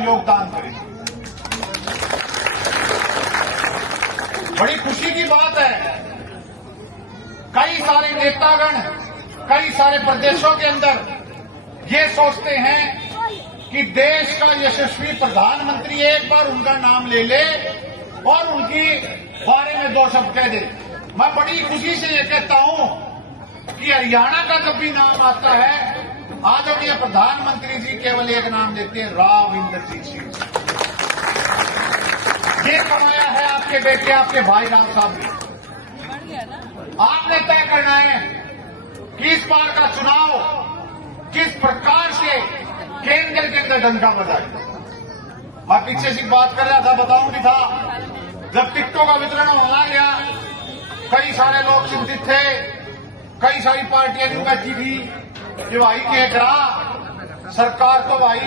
योगदान करें। बड़ी खुशी की बात है, कई सारे नेतागण कई सारे प्रदेशों के अंदर ये सोचते हैं कि देश का यशस्वी प्रधानमंत्री एक बार उनका नाम ले ले और उनकी बारे में दो शब्द कह दे। मैं बड़ी खुशी से ये कहता हूं कि हरियाणा का जब भी नाम आता है, आदरणीय प्रधानमंत्री जी केवल एक नाम लेते हैं, राव इंद्रजीत सिंह। ये कमाया है आपके बेटे, आपके भाई राव साहब ने। आपने तय करना है कि इस बार का चुनाव किस प्रकार से केंद्र के अंदर डंका बजाए। मैं पीछे से बात कर रहा था, बताऊं नहीं था, जब टिकटों का वितरण होना गया, कई सारे लोग चिंतित थे, कई सारी पार्टियां यूं बैठी थी कि भाई के करा सरकार तो भाई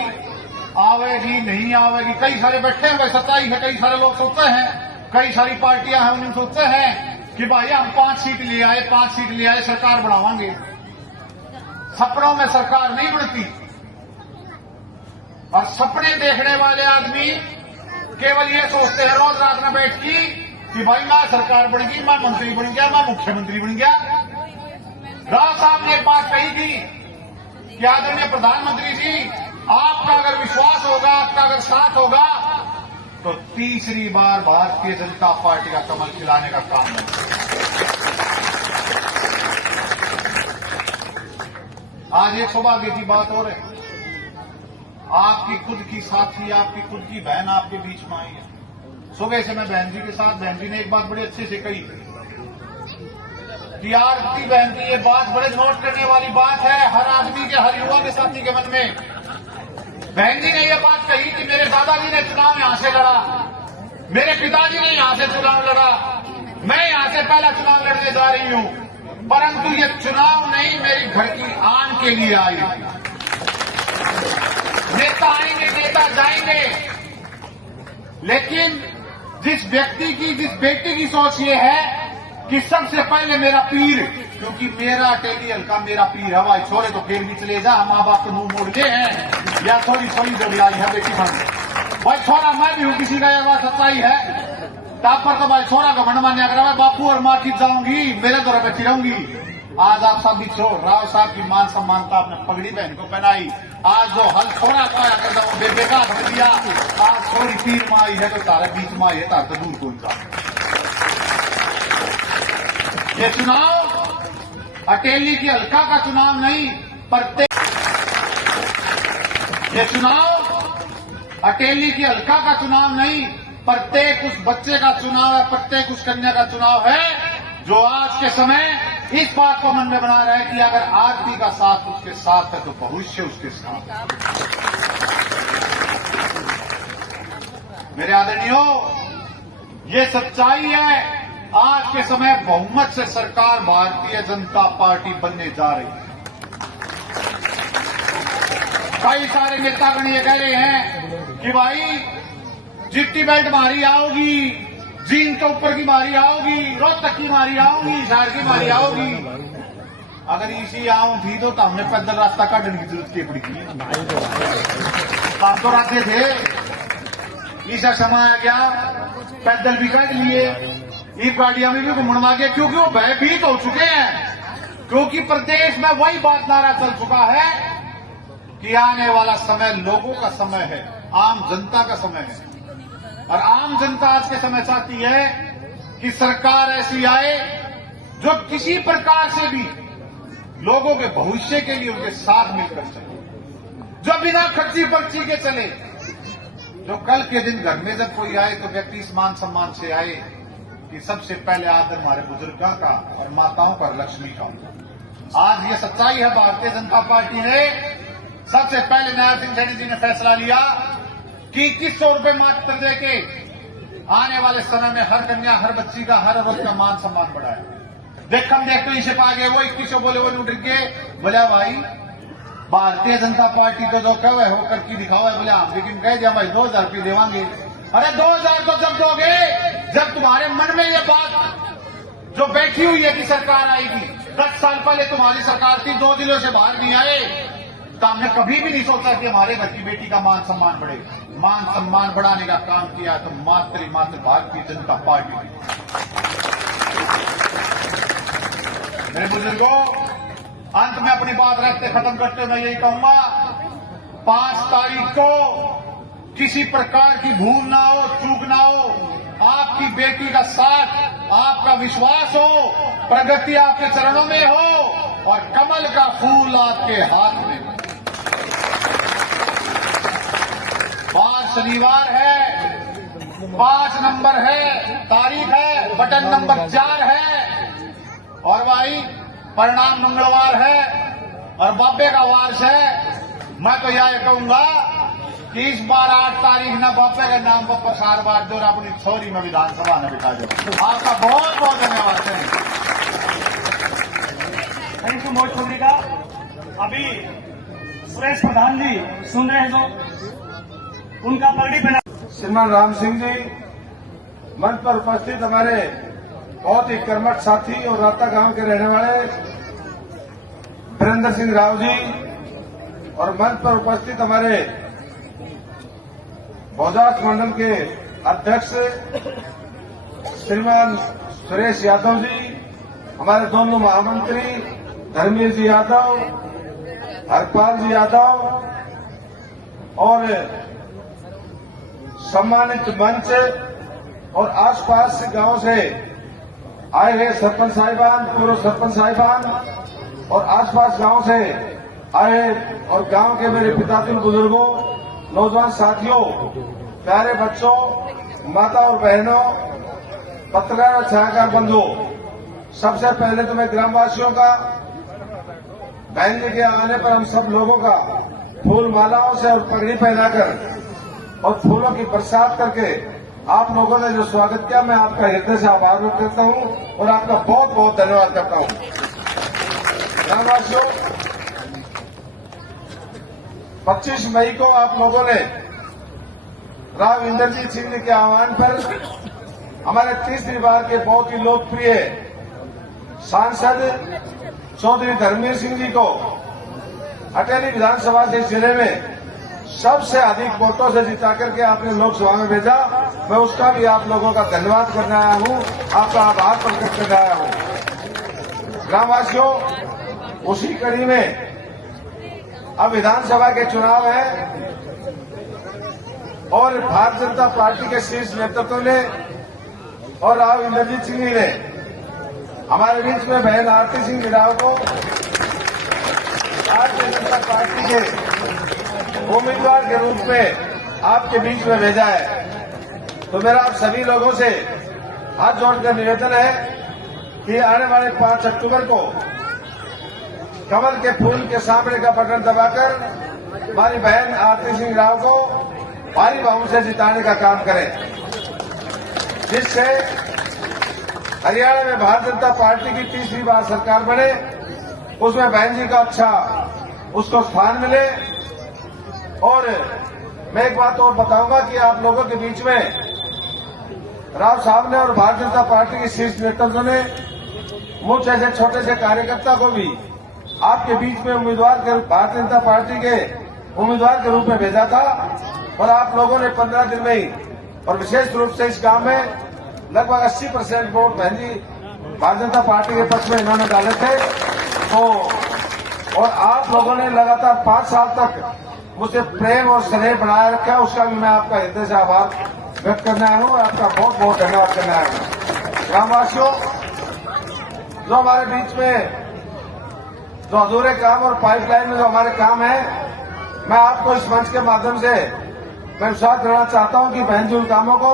आवेगी नहीं आवेगी। कई सारे बैठे हुए सच्चाई है, कई सारे लोग सोचते हैं, कई सारी पार्टियां हैं उन्हें सोचते हैं कि भाई हम 5 सीट ले आए, 5 सीट ले आए, सरकार बनावांगे। सपनों में सरकार नहीं बनती, और सपने देखने वाले आदमी केवल ये सोचते हैं रोज रात में बैठ कि भाई मैं सरकार बन गई, मैं मंत्री बन गया, मैं मुख्यमंत्री बन गया। राव साहब ने एक बात कही थी कि आदरणीय प्रधानमंत्री जी, आपका अगर विश्वास होगा, आपका अगर साथ होगा, तो तीसरी बार भारतीय जनता पार्टी का कमल खिलाने का काम है। आज एक सौभाग्य की बात हो रही है, आपकी खुद की साथी, आपकी खुद की बहन आपके बीच में आई है। सुबह से मैं बहन जी के साथ, बहन जी ने एक बात बड़े अच्छे से कही कि आरती बहन की ये बात बड़े नोट करने वाली बात है, हर आदमी के, हर युवा के साथी के मन में। बहन जी ने यह बात कही कि मेरे दादाजी ने चुनाव यहां से लड़ा, मेरे पिताजी ने यहां से चुनाव लड़ा, मैं यहां से पहला चुनाव लड़ने जा रही हूं, परंतु ये चुनाव नहीं, मेरी घर की आन के लिए आई। नेता आएंगे, नेता जाएंगे, लेकिन जिस व्यक्ति की, जिस बेटी की सोच ये है कि सबसे पहले मेरा पीर, क्योंकि मेरा टेली हल्का मेरा पीर है, भाई छोरे तो फिर भी चले जा, माँ बाप तो मुंह मोड़ गए हैं, या थोड़ी थोड़ी जो आई है बेटी बन, भाई छोरा मैं भी हूं, किसी का यह बात सच्चाई है, तब पर तो भाई छोरा का भंड मान्या करा, बापू और माँ की जाऊंगी, मेरे दौरे पे चिराऊंगी। आज आप सब भी छोड़, राव साहब की मान सम्मानता आपने पगड़ी बहन को पहनाई, आज जो हल छोड़ा पाया करता वो बेबे का धर दिया, आज थोड़ी पीर माँ आई है तो तारे बीच में आई है, तार दूर कोई का। ये चुनाव अटेली की हल्का का चुनाव नहीं, प्रत्येक, ये चुनाव अटेली की हल्का का चुनाव नहीं, प्रत्येक उस बच्चे का चुनाव है, प्रत्येक उस कन्या का चुनाव है जो आज के समय इस बात को मन में बना रहा है कि अगर आरती का साथ उसके साथ है तो भविष्य उसके साथ है। मेरे आदरणीयों, ये सच्चाई है, आज के समय बहुमत से सरकार भारतीय जनता पार्टी बनने जा रही है। कई सारे नेतागण ये कह रहे हैं कि भाई जिट्टी बेल्ट मारी आओगी, जीन के ऊपर की मारी आओगी, रोहतक की मारी आओगी, शहर की मारी आओगी। अगर इसी आऊं थी तो हमने पैदल रास्ता काटने की जरूरत की पड़ी थी, आप तो रास्ते थे, ईसा समय आ गया, पैदल भी काट लिए, ई गाड़ियां में भी घुमणवा गया, क्योंकि वो भयभीत हो चुके हैं, क्योंकि प्रदेश में वही बात नारा चल चुका है कि आने वाला समय लोगों का समय है, आम जनता का समय है, और आम जनता आज के समय चाहती है कि सरकार ऐसी आए जो किसी प्रकार से भी लोगों के भविष्य के लिए उनके साथ मिलकर चले, जो बिना खर्ची पर्ची के चले, जो कल के दिन घर में जब कोई आए तो व्यक्ति इस मान सम्मान से आए कि सबसे पहले आदर हमारे बुजुर्गों का और माताओं का, लक्ष्मी का। आज ये सच्चाई है, भारतीय जनता पार्टी ने सबसे पहले नारायण सिंह सैनी जी ने फैसला लिया कि 2100 रुपये मात्र देके आने वाले समय में हर कन्या, हर बच्ची का, हर औरत का मान सम्मान बढ़ाया। देख हम देख तो इसे पा गए, वो 2100 बोले, वो लूट के बोला भाई भारतीय जनता पार्टी तो जो कहे हो करके दिखाओ है, बोले हम लेकिन कह दिया भाई 2000 रुपये देवांगे। अरे 2000 तो जब दोगे जब तुम्हारे मन में ये बात जो बैठी हुई है कि सरकार आएगी। 10 साल पहले तुम्हारी सरकार थी, 2 जिलों से बाहर नहीं आए, तो हमने कभी भी नहीं सोचा कि हमारे घर की बेटी का मान सम्मान बढ़ेगा। मान सम्मान बढ़ाने का काम किया तो मात्र भारतीय जनता पार्टी ने। मेरे बुजुर्गों, अंत में अपनी बात रखते खत्म करते मैं यही कहूंगा, 5 तारीख को किसी प्रकार की भूल ना हो, चूक ना हो, आपकी बेटी का साथ, आपका विश्वास हो, प्रगति आपके चरणों में हो और कमल का फूल आपके हाथ में हो। 5 शनिवार है, 5 नंबर है, तारीख है, बटन नंबर 4 है और भाई परिणाम मंगलवार है और बाबे का वार्ष है। मैं तो यह कहूंगा कि इस बार 8 तारीख न बाबे के नाम पर प्रसार बांट दो और अपनी छोरी में विधानसभा में बिठा दो। आपका बहुत बहुत धन्यवाद। थैंक यू मोहित चौधरी का। अभी सुरेश प्रधान जी सुन रहे हैं जो उनका पगड़ी पहना। श्रीमान राम सिंह जी, मंच पर उपस्थित हमारे बहुत ही कर्मठ साथी और राता गांव के रहने वाले वीरेंद्र सिंह राव जी और मंच पर उपस्थित हमारे बौजास मंडल के अध्यक्ष श्रीमान सुरेश यादव जी, हमारे दोनों महामंत्री धर्मवीर जी यादव, हरपाल जी यादव और सम्मानित मंच और आसपास के गांव से आए हैं सरपंच साहिबान, पूर्व सरपंच साहिबान और आसपास गांव से आए और गांव के मेरे पिताजी बुजुर्गों, नौजवान साथियों, प्यारे बच्चों, माता और बहनों, पत्रकार और छायाकार बंधुओं, सबसे पहले तो मैं ग्रामवासियों का बहन जी के आने पर हम सब लोगों का फूल मालाओं से और पगड़ी पहनाकर और फूलों की बरसात करके आप लोगों ने जो स्वागत किया, मैं आपका हृदय से आभार व्यक्त करता हूं और आपका बहुत बहुत धन्यवाद करता हूं। ग्रामवासियों, 25 मई को आप लोगों ने राव इंद्रजीत सिंह जी के आह्वान पर हमारे तीसरी बार के बहुत ही लोकप्रिय सांसद चौधरी धर्मवीर सिंह जी को अटेली विधानसभा से जिले में सबसे अधिक वोटों से जिता करके आपने लोकसभा में भेजा। मैं उसका भी आप लोगों का धन्यवाद करने आया हूं, आपका आभार प्रकट करने आया हूं। ग्रामवासियों, उसी कड़ी में अब विधानसभा के चुनाव है और भारतीय जनता पार्टी के शीर्ष नेतृत्व ने और राव इंद्रजीत सिंह जी ने हमारे बीच में बहन आरती सिंह गिराव को भारतीय जनता पार्टी के उम्मीदवार के रूप में आपके बीच में भेजा है। तो मेरा आप सभी लोगों से हाथ जोड़कर निवेदन है कि आने वाले 5 अक्टूबर को कमल के फूल के सामने का बटन दबाकर हमारी बहन आरती सिंह राव को भारी बहुमत से जिताने का काम करें, जिससे हरियाणा में भारतीय जनता पार्टी की तीसरी बार सरकार बने, उसमें बहन जी का अच्छा उसको स्थान मिले। और मैं एक बात और बताऊंगा कि आप लोगों के बीच में राव साहब ने और भारतीय जनता पार्टी के शीर्ष नेतृत्व ने मुझ जैसे छोटे से कार्यकर्ता को भी आपके बीच में उम्मीदवार के भारतीय जनता पार्टी के उम्मीदवार के रूप में भेजा था और आप लोगों ने 15 दिन में ही और विशेष रूप से इस गांव में लगभग 80% वोट बहन जी भारतीय जनता पार्टी के पक्ष में इन्होंने डाले थे। तो और आप लोगों ने लगातार 5 साल तक मुझसे प्रेम और स्नेह बनाए रखा, उसका भी मैं आपका हृदय से आभार व्यक्त करने आया हूं और आपका बहुत बहुत धन्यवाद करने आया हूं। ग्रामवासियों, जो हमारे बीच में जो अधूरे काम और पाइपलाइन में जो हमारे काम है, मैं आपको इस मंच के माध्यम से मैं विश्वास दिलाना चाहता हूं कि बहन जी उन कामों को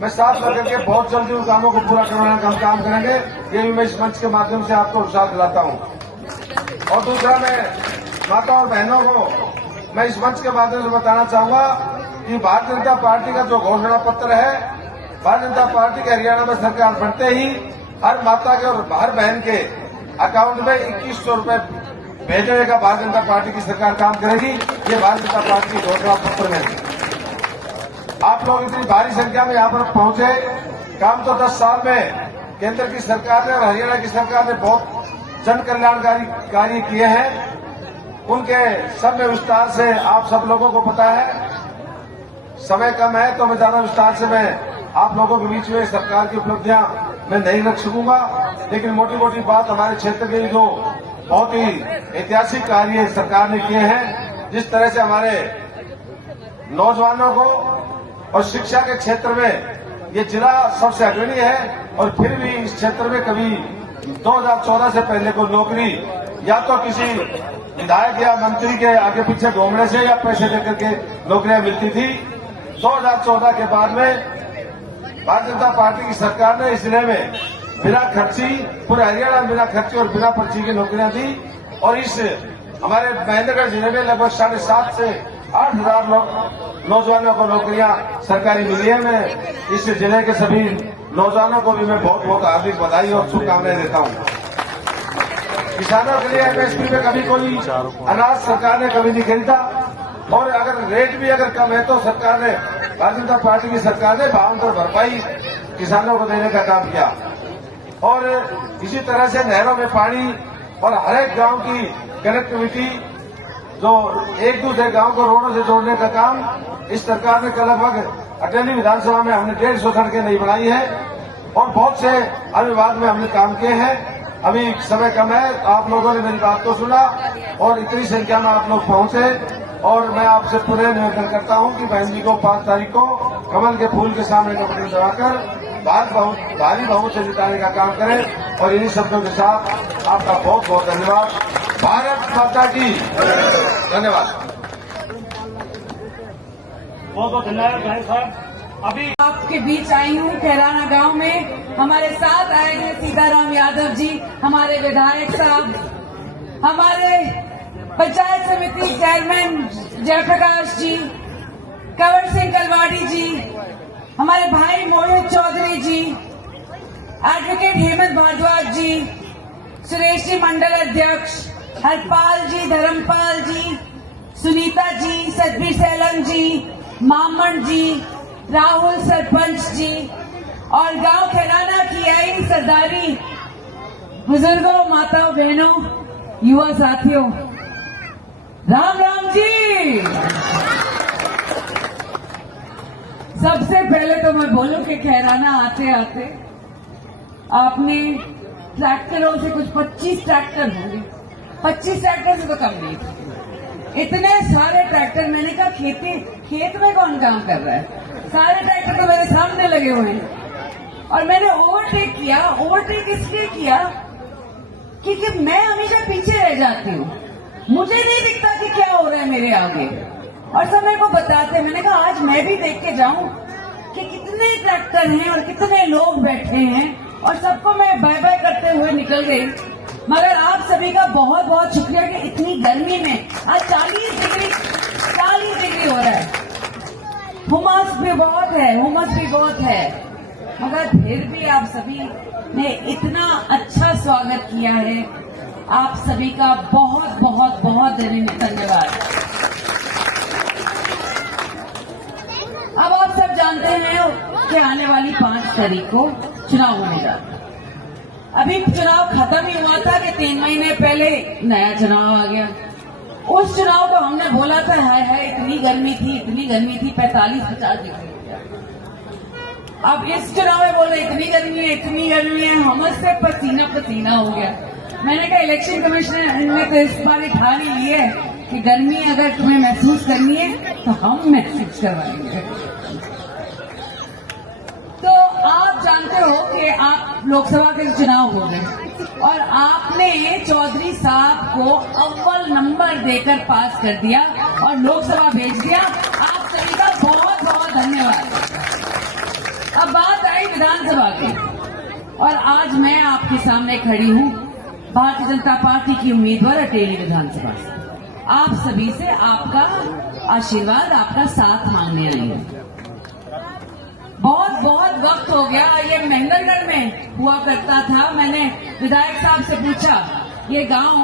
मैं साथ लेकर के बहुत जल्दी उन कामों को पूरा करवाने का हम काम करेंगे। ये भी मैं इस मंच के माध्यम से आपको विश्वास दिलाता हूं। और दूसरा, मैं माता और बहनों को मैं इस मंच के माध्यम से बताना चाहूंगा कि भारतीय जनता पार्टी का जो घोषणा पत्र है, भारतीय जनता पार्टी के हरियाणा में सरकार बनते ही हर माता के और हर बहन के अकाउंट में 2100 रुपए भेजने का भारतीय जनता पार्टी की सरकार काम करेगी। ये भारतीय जनता पार्टी की घोषणा पत्र में आप लोग इतनी भारी संख्या में यहाँ पर पहुंचे। काम तो 10 साल में केंद्र की सरकार ने और हरियाणा की सरकार ने बहुत जन कल्याणकारी कार्य किए हैं। उनके सब में विस्तार से आप सब लोगों को पता है। समय कम है तो मैं ज्यादा विस्तार से मैं आप लोगों के बीच में सरकार की उपलब्धियां मैं नहीं रख सकूंगा, लेकिन मोटी मोटी बात हमारे क्षेत्र के जो बहुत ही ऐतिहासिक कार्य सरकार ने किए हैं, जिस तरह से हमारे नौजवानों को और शिक्षा के क्षेत्र में ये जिला सबसे अग्रणी है, और फिर भी इस क्षेत्र में कभी 2014 से पहले को नौकरी या तो किसी विधायक या मंत्री के आगे पीछे घूमने से या पैसे देकर के नौकरियां मिलती थी। 2014 के बाद में भारतीय जनता पार्टी की सरकार ने इस जिले में बिना खर्ची, पूरे हरियाणा में बिना खर्ची और बिना पर्ची की नौकरियां दी, और इस हमारे महेंद्रगढ़ जिले में लगभग 7,500 से 8,000 नौजवानों को नौकरियां सरकारी मिली है। मैं इस जिले के सभी नौजवानों को भी मैं बहुत बहुत हार्दिक बधाई और शुभकामनाएं देता हूं। किसानों के लिए एमएसपी में कभी कोई अनाज सरकार ने कभी नहीं खरीदा, और अगर रेट भी अगर कम है तो सरकार ने, भारतीय जनता पार्टी की सरकार ने भावांतर भरपाई किसानों को देने का काम किया। और इसी तरह से नहरों में पानी और हर एक गांव की कनेक्टिविटी, जो एक दूसरे गांव को रोडों से जोड़ने का काम इस सरकार ने लगभग अटेली विधानसभा में हमने 150 सड़कें नहीं बनाई है, और बहुत से अनुवाद में हमने काम किए हैं। अभी समय कम है, आप लोगों ने मेरी बात को सुना और इतनी संख्या में आप लोग पहुंचे, और मैं आपसे पुनः निवेदन करता हूं कि बहन जी को 5 तारीख को कमल के फूल के सामने कपड़े लगाकर भारी बहुमत से जिताने का काम करें। और इन्हीं शब्दों के साथ आपका बहुत बहुत धन्यवाद। भारत माता की धन्यवाद। बहुत बहुत धन्यवाद भाई साहब। अभी आपके बीच आई हूँ कैराना गांव में। हमारे साथ आए हैं सीताराम यादव जी, हमारे विधायक साहब, हमारे पंचायत समिति चेयरमैन जयप्रकाश जी, कंवर सिंह कलवाड़ी जी, हमारे भाई मोहित चौधरी जी, एडवोकेट हेमंत भारद्वाज जी, सुरेश जी मंडल अध्यक्ष, हरपाल जी, धर्मपाल जी, सुनीता जी, सतबीर सैलन जी, मामन जी, राहुल सरपंच जी, और गांव खैराना की आई सरदारी, बुजुर्गों, माताओं, बहनों, युवा साथियों, राम राम जी। सबसे पहले तो मैं बोलूं कि खैराना आते आते आपने ट्रैक्टरों से कुछ 25 ट्रैक्टर होंगे, 25 ट्रैक्टर से तो कम नहीं थे। इतने सारे ट्रैक्टर, मैंने कहा खेत में कौन काम कर रहा है, सारे ट्रैक्टर तो मेरे सामने लगे हुए हैं। और मैंने ओवरटेक किया। ओवरटेक इसलिए किया क्योंकि मैं हमेशा पीछे रह जाती हूँ, मुझे नहीं दिखता कि क्या हो रहा है मेरे आगे, और सब मेरे को बताते। मैंने कहा आज मैं भी देख के जाऊं कि कितने ट्रैक्टर हैं और कितने लोग बैठे हैं, और सबको मैं बाय बाय करते हुए निकल गई। मगर आप सभी का बहुत बहुत शुक्रिया कि इतनी गर्मी में आज 40 डिग्री हो रहा है, हुमस भी बहुत है, मगर फिर भी आप सभी ने इतना अच्छा स्वागत किया है। आप सभी का बहुत बहुत बहुत धन्यवाद। अब आप सब जानते हैं कि आने वाली 5 तारीख को चुनाव होने जा रहा है। अभी चुनाव खत्म ही हुआ था कि 3 महीने पहले नया चुनाव आ गया। उस चुनाव को हमने बोला था हाय इतनी गर्मी थी 45-50 डिग्री। अब इस चुनाव में बोले इतनी गर्मी है, हमस से पसीना हो गया। मैंने कहा इलेक्शन कमिश्नर ने तो इस बार ठान ही ली है कि गर्मी अगर तुम्हें महसूस करनी है तो हम महसूस करवाएंगे। तो आप जानते हो कि आप लोकसभा के चुनाव हो गए और आपने चौधरी साहब को अव्वल नंबर देकर पास कर दिया और लोकसभा भेज दिया। आप सभी का बहुत बहुत धन्यवाद। अब बात आई विधानसभा की, और आज मैं आपके सामने खड़ी हूं भारतीय जनता पार्टी की उम्मीदवार अटेली विधानसभा से। आप सभी से आपका आशीर्वाद, आपका साथ मांगने आई हूं। बहुत वक्त हो गया, ये महेंद्रगढ़ में हुआ करता था। मैंने विधायक साहब से पूछा, ये गांव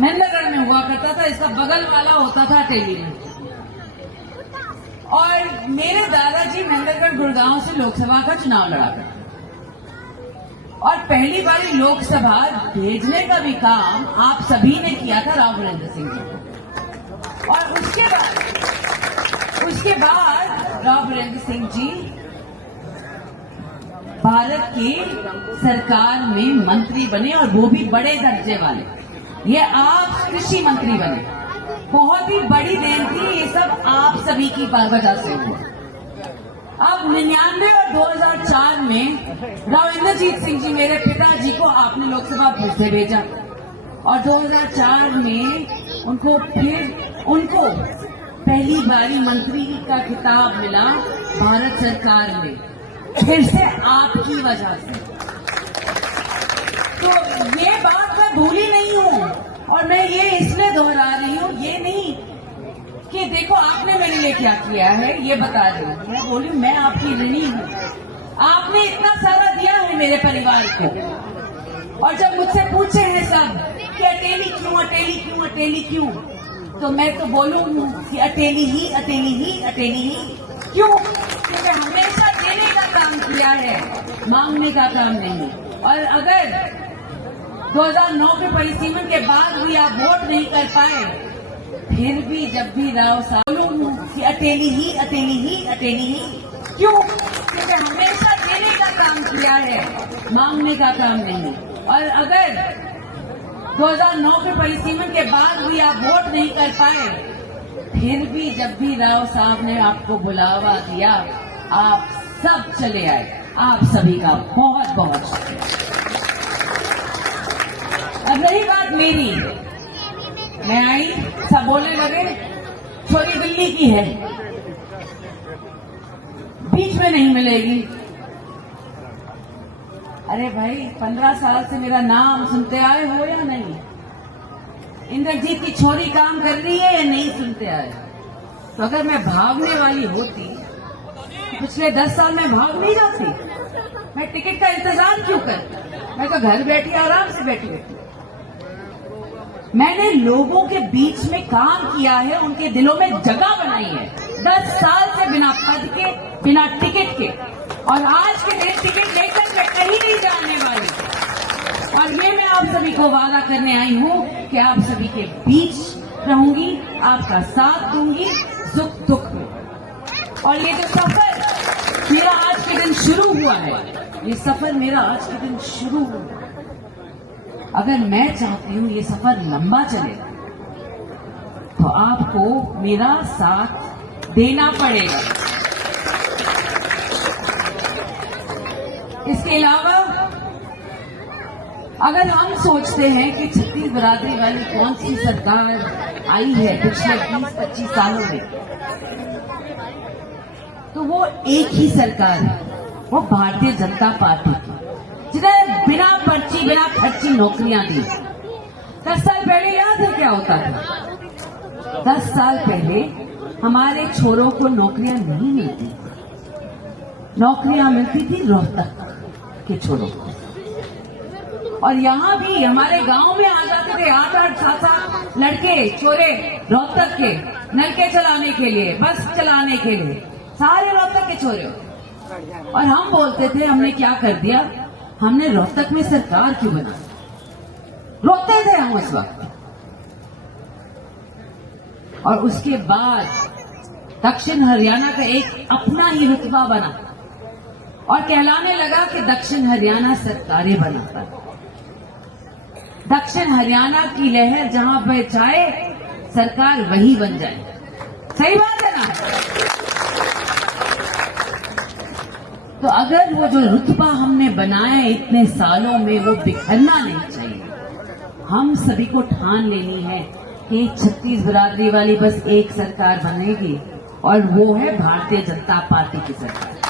महेंद्रगढ़ में हुआ करता था, इसका बगल वाला होता था अटेली में। और मेरे दादाजी महेंद्रगढ़ गुड़गांव से लोकसभा का चुनाव लड़ा करते। और पहली बार लोकसभा भेजने का भी काम आप सभी ने किया था राव वरिंदर सिंह जी। और उसके बाद राव वरिंदर सिंह जी भारत की सरकार में मंत्री बने और वो भी बड़े दर्जे वाले। ये आप कृषि मंत्री बने, बहुत ही बड़ी देन थी। ये सब आप सभी की वजह से हुआ। अब 99 और 2004 में राव इंद्रजीत सिंह जी मेरे पिताजी को आपने लोकसभा फिर से भेजा और 2004 में उनको पहली बारी मंत्री का खिताब मिला भारत सरकार में, फिर से आपकी वजह से। तो ये बात मैं भूली नहीं हूँ और मैं ये इसलिए दोहरा रही हूँ, ये नहीं कि देखो आपने मेरे लिए क्या किया है, ये बता रही हूँ। मैं बोली मैं आपकी ऋणी हूँ, आपने इतना सारा दिया है मेरे परिवार को। और जब मुझसे पूछे हैं सब कि अकेली क्यों अकेली क्यों अकेली क्यों, तो मैं तो बोलूँ कि अकेली ही क्यों, क्योंकि हमेशा देने का काम किया है, मांगने का काम नहीं। और अगर 2009 के परिसीमन के बाद भी आप वोट नहीं कर पाए, फिर भी जब भी राव साहब बोलूँ कि अकेली ही क्यों, क्योंकि हमेशा देने का काम किया है, मांगने का काम नहीं। और अगर 2009 के परिसीमन के बाद भी आप वोट नहीं कर पाए, फिर भी जब भी राव साहब ने आपको बुलावा दिया, आप सब चले आए। आप सभी का बहुत बहुत शुक्रिया। अब रही बात मेरी, मैं आई, सब बोलने लगे छोरी दिल्ली की है, बीच में नहीं मिलेगी। अरे भाई 15 साल से मेरा नाम सुनते आए हो या नहीं? इंद्रजीत की छोरी काम कर रही है या नहीं सुनते आए? तो अगर मैं भागने वाली होती तो पिछले 10 साल में भाग नहीं जाती। मैं टिकट का इंतजार क्यों करती? मैं तो घर बैठी आराम से बैठी। मैंने लोगों के बीच में काम किया है, उनके दिलों में जगह बनाई है 10 साल से, बिना पद के, बिना टिकट के। और आज के दिन टिकट लेकर मैं कहीं नहीं जाने वाली। और ये मैं आप सभी को वादा करने आई हूँ कि आप सभी के बीच रहूंगी, आपका साथ दूंगी सुख दुख में। और ये जो सफर मेरा आज के दिन शुरू हुआ है, ये सफर मेरा आज के दिन शुरू हुआ। अगर मैं चाहती हूँ ये सफर लंबा चले, तो आपको मेरा साथ देना पड़ेगा। इसके अलावा अगर हम सोचते हैं कि छत्तीस बिरादरी वाली कौन सी सरकार आई है पिछले 20-25 सालों में, तो वो एक ही सरकार है, वो भारतीय जनता पार्टी की, जिन्हें बिना पर्ची बिना खर्ची नौकरियां दी। 10 साल पहले याद है क्या होता था? 10 साल पहले हमारे छोरों को नौकरियां नहीं मिलती, नौकरियां मिलती थी रोहतक के छोरों को। और यहाँ भी हमारे गांव में आ जाते थे 8-8, 7-7 लड़के छोरे रोहतक के, नलके चलाने के लिए, बस चलाने के लिए, सारे रोहतक के छोरे। और हम बोलते थे हमने क्या कर दिया, हमने रोहतक में सरकार क्यों बना? रोते थे हम उस वक्त। और उसके बाद दक्षिण हरियाणा का एक अपना ही रुतबा बना और कहलाने लगा कि दक्षिण हरियाणा सरकारें बनाता है। दक्षिण हरियाणा की लहर जहां बह जाए, सरकार वही बन जाए। सही बात है ना? तो अगर वो जो रुतबा हमने बनाया है इतने सालों में, वो बिखरना नहीं चाहिए। हम सभी को ठान लेनी है कि 36 बिरादरी वाली बस एक सरकार बनेगी, और वो है भारतीय जनता पार्टी की सरकार,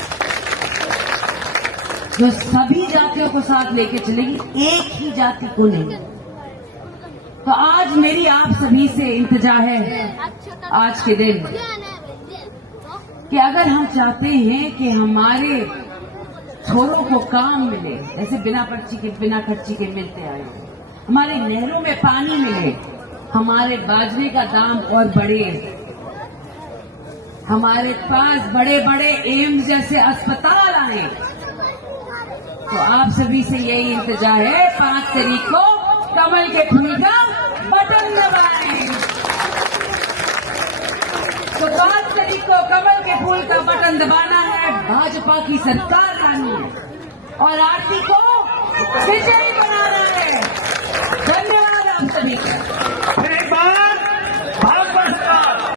जो सभी जातियों को साथ लेके चलेगी, एक ही जाति को नहीं। तो आज मेरी आप सभी से इंतजा है आज के दिन कि अगर हम चाहते हैं कि हमारे छोरों को काम मिले, जैसे बिना पर्ची के बिना खर्ची के मिलते आए, हमारे नहरों में पानी मिले, हमारे बाजरे का दाम और बढ़े, हमारे पास बड़े बड़े एम्स जैसे अस्पताल आए, तो आप सभी से यही इंतजार है, 5 तारीख को कमल के फूल का बटन दबाएं। तो 5 तारीख को कमल के फूल का बटन दबाना है, भाजपा की सरकार लानी है और आरती को विजयी बनाना है। धन्यवाद आप सभी का।